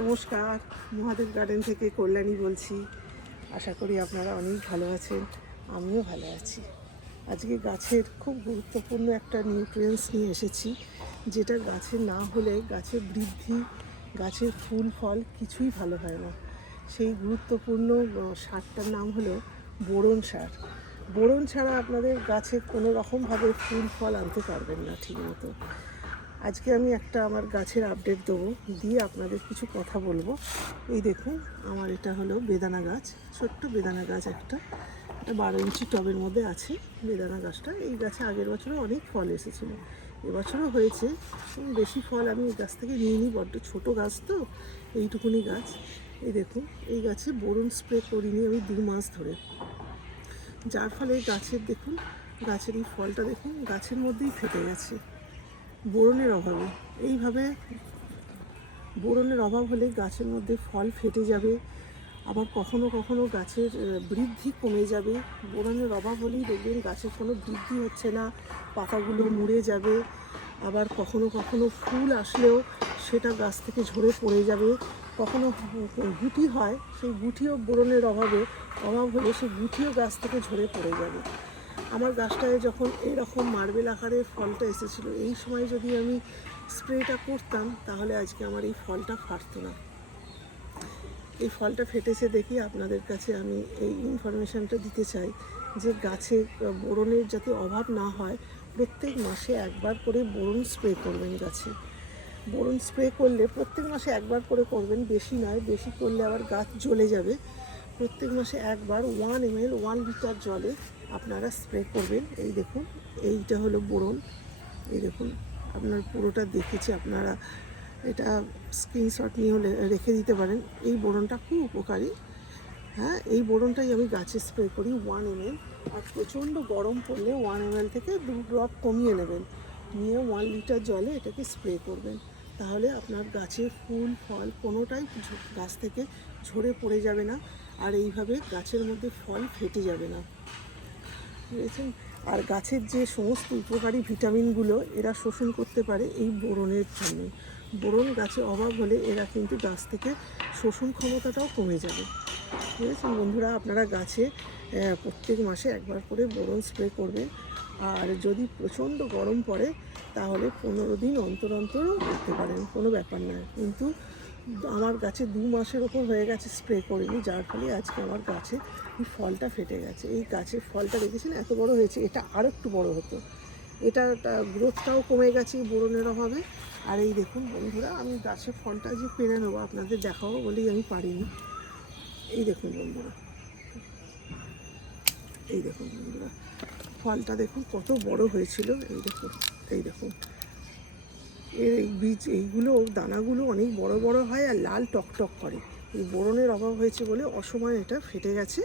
নমস্কার, মহাদেব গার্ডেন থেকে কল্যাণী বলছি। আশা করি আপনারা অনেক ভালো আছেন, আমিও ভালো আছি। আজকে গাছের খুব গুরুত্বপূর্ণ একটা নিউট্রিয়েন্টস নিয়ে এসেছি, যেটা গাছের না হলে গাছের বৃদ্ধি, গাছের ফুল ফল কিছুই ভালো হয় না। সেই গুরুত্বপূর্ণ সারটার নাম হলো বোরন সার। বোরন ছাড়া আপনাদের গাছে কোনো রকমভাবে ফুল ফল আনতে পারবেন না ঠিকমতো। আজকে আমি একটা আমার গাছের আপডেট দেবো, দিয়ে আপনাদের কিছু কথা বলবো। এই দেখুন, আমার এটা হলো বেদানা গাছ, ছোট্ট বেদানা গাছ একটা 12 ইঞ্চি টবের মধ্যে আছে বেদানা গাছটা। এই গাছে আগের বছরও অনেক ফল এসেছিলো, এবছরও হয়েছে। বেশি ফল আমি এই গাছ থেকে নিইনি, বড্ড ছোটো গাছ তো, এইটুকুনি গাছ। এই দেখুন, এই গাছে বোরন স্প্রে করিনি আমি 2 মাস ধরে, যার ফলে গাছের দেখুন, গাছের এই ফলটা দেখুন গাছের মধ্যেই ফেটে গেছে বোরনের অভাবে। এইভাবে বোরনের অভাব হলে গাছের মধ্যে ফল ফেটে যাবে, আবার কখনো কখনো গাছের বৃদ্ধি কমে যাবে। বোরনের অভাব হলেই দেখবেন গাছের কোনো বৃদ্ধি হচ্ছে না, পাতাগুলো মুড়ে যাবে। আবার কখনো কখনো ফুল আসলেও সেটা গাছ থেকে ঝরে পড়ে যাবে। কখনো গুটি হয়, সেই গুটিও বোরনের অভাব হলে সেই গুটিও গাছ থেকে ঝরে পড়ে যাবে। আমার গাছটায় যখন এরকম মার্বেল আকারের ফলটা এসেছিলো, এই সময় যদি আমি স্প্রেটা করতাম তাহলে আজকে আমার এই ফলটা ফাটতো না। এই ফলটা ফেটেছে দেখি আপনাদের কাছে আমি এই ইনফরমেশানটা দিতে চাই যে গাছে বোরনের যাতে অভাব না হয়, প্রত্যেক মাসে একবার করে বোরন স্প্রে করবেন গাছে। বোরন স্প্রে করলে প্রত্যেক মাসে একবার করে করবেন, বেশি নয়, বেশি করলে আবার গাছ জ্বলে যাবে। প্রত্যেক মাসে একবার 1 ml 1 লিটার জলে আপনারা স্প্রে করবেন। এই দেখুন, এইটা হলো বোরন। এই দেখুন, আপনার পুরোটা দেখেছি, আপনারা এটা স্ক্রিনশট নিয়ে হলে রেখে দিতে পারেন। এই বোরনটা খুব উপকারী। হ্যাঁ, এই বোরনটাই আমি গাছে স্প্রে করি 1 ml। আর প্রচণ্ড গরম পড়লে 1 ml থেকে 2 ড্রপ কমিয়ে নেবেন, নিয়ে 1 লিটার জলে এটাকে স্প্রে করবেন। তাহলে আপনার গাছের ফুল ফল কোনোটাই গাছ থেকে ঝরে পড়ে যাবে না, আর এইভাবে গাছের মধ্যে ফল ফেটে যাবে না, বুঝেছেন? আর গাছের যে সমস্ত উপকারী ভিটামিনগুলো এরা শোষণ করতে পারে এই বোরনের জন্য। বোরন গাছে অভাব হলে এরা কিন্তু গাছ থেকে শোষণ ক্ষমতাটাও কমে যাবে, বুঝেছেন বন্ধুরা? আপনারা গাছে প্রত্যেক মাসে একবার করে বোরন স্প্রে করবেন। আর যদি প্রচণ্ড গরম পড়ে তাহলে 15 দিন অন্তর অন্তরও করতে পারেন, কোনো ব্যাপার নয়। কিন্তু আমার গাছে 2 মাসের ওপর হয়ে গেছে স্প্রে করিনি, যার ফলে আজকে আমার গাছে এই ফলটা ফেটে গেছে। এই গাছের ফলটা দেখেছেন এত বড় হয়েছে, এটা আরও একটু বড় হতো। এটা গ্রোথটাও কমে গেছে বোরনের অভাবে। আর এই দেখুন বন্ধুরা, আমি গাছের ফলটা যে পেরে নেবো আপনাদের দেখাবো বলেই আমি পারিনি। এই দেখুন বন্ধুরা, এই দেখুন বন্ধুরা, ফলটা দেখুন কত বড় হয়েছিল। এই দেখুন, এই দেখুন, এর এই বীজ, এইগুলো দানাগুলো অনেক বড় বড় হয় আর লাল টকটক করে। এই বোরনের অভাব হয়েছে বলে অসময়ে এটা ফেটে গেছে।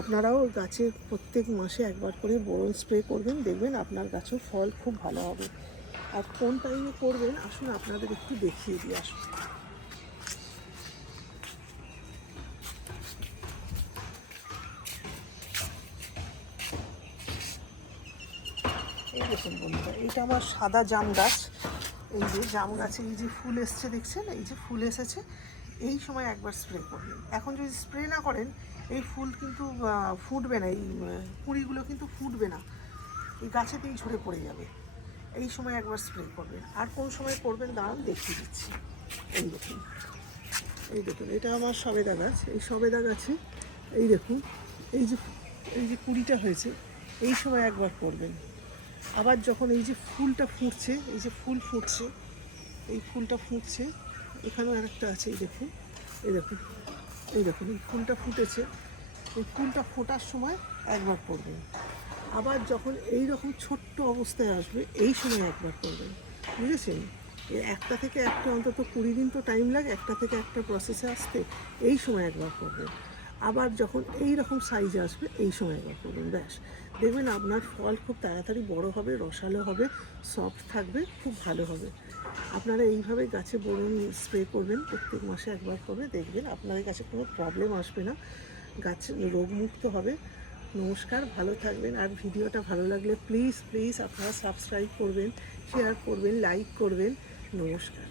আপনারাও গাছে প্রত্যেক মাসে একবার করে বোরন স্প্রে করবেন, দেখবেন আপনার গাছেও ফল খুব ভালো হবে। আর কোন টাইমে করবেন আসুন আপনাদের একটু দেখিয়ে দিয়ে আসুন। এই দেখুন বন্ধুরা, এইটা আমার সাদা জাম গাছ। এই যে জাম গাছে এই যে ফুল এসছে দেখছেন, এই যে ফুল এসেছে, এই সময় একবার স্প্রে করবেন। এখন যদি স্প্রে না করেন এই ফুল কিন্তু ফুটবে না, এই কুঁড়িগুলো কিন্তু ফুটবে না, এই গাছেতেই ঝরে পড়ে যাবে। এই সময় একবার স্প্রে করবেন। আর কোন সময় করবেন দাঁড়ান দেখিয়ে দিচ্ছি। এই দেখুন, এই দেখুন, এটা আমার সবেদা গাছ। এই সবেদা গাছে এই দেখুন, এই যে কুঁড়িটা হয়েছে, এই সময় একবার করবেন। আবার যখন এই যে ফুলটা ফুটছে, এই যে ফুল ফুটছে, এই ফুলটা ফুটছে, এখানেও আরেকটা আছে, এই দেখুন, এই দেখুন, এই দেখুন, এই ফুলটা ফুটেছে, এই ফুলটা ফোটার সময় একবার করবেন। আবার যখন এই রকম ছোট্ট অবস্থায় আসবে এই সময় একবার করবেন, বুঝেছেন? একটা থেকে একটা অন্তত 20 দিন তো টাইম লাগে একটা থেকে একটা প্রসেসে আসতে, এই সময় একবার করবেন। আবার যখন এই রকম সাইজে আসবে এই সময় একবার করবেন, ব্যাস দেখবেন আপনার ফল খুব তাড়াতাড়ি বড় হবে, রসালো হবে, সফট থাকবে, খুব ভালো হবে। আপনারা এইভাবে গাছে বোরন স্প্রে করবেন, প্রত্যেক মাসে একবার করে, দেখবেন আপনাদের কাছে কোনো প্রবলেম আসবে না, গাছ রোগমুক্ত হবে। নমস্কার, ভালো থাকবেন। আর ভিডিওটা ভালো লাগলে প্লিজ প্লিজ আপনারা সাবস্ক্রাইব করবেন, শেয়ার করবেন, লাইক করবেন। নমস্কার।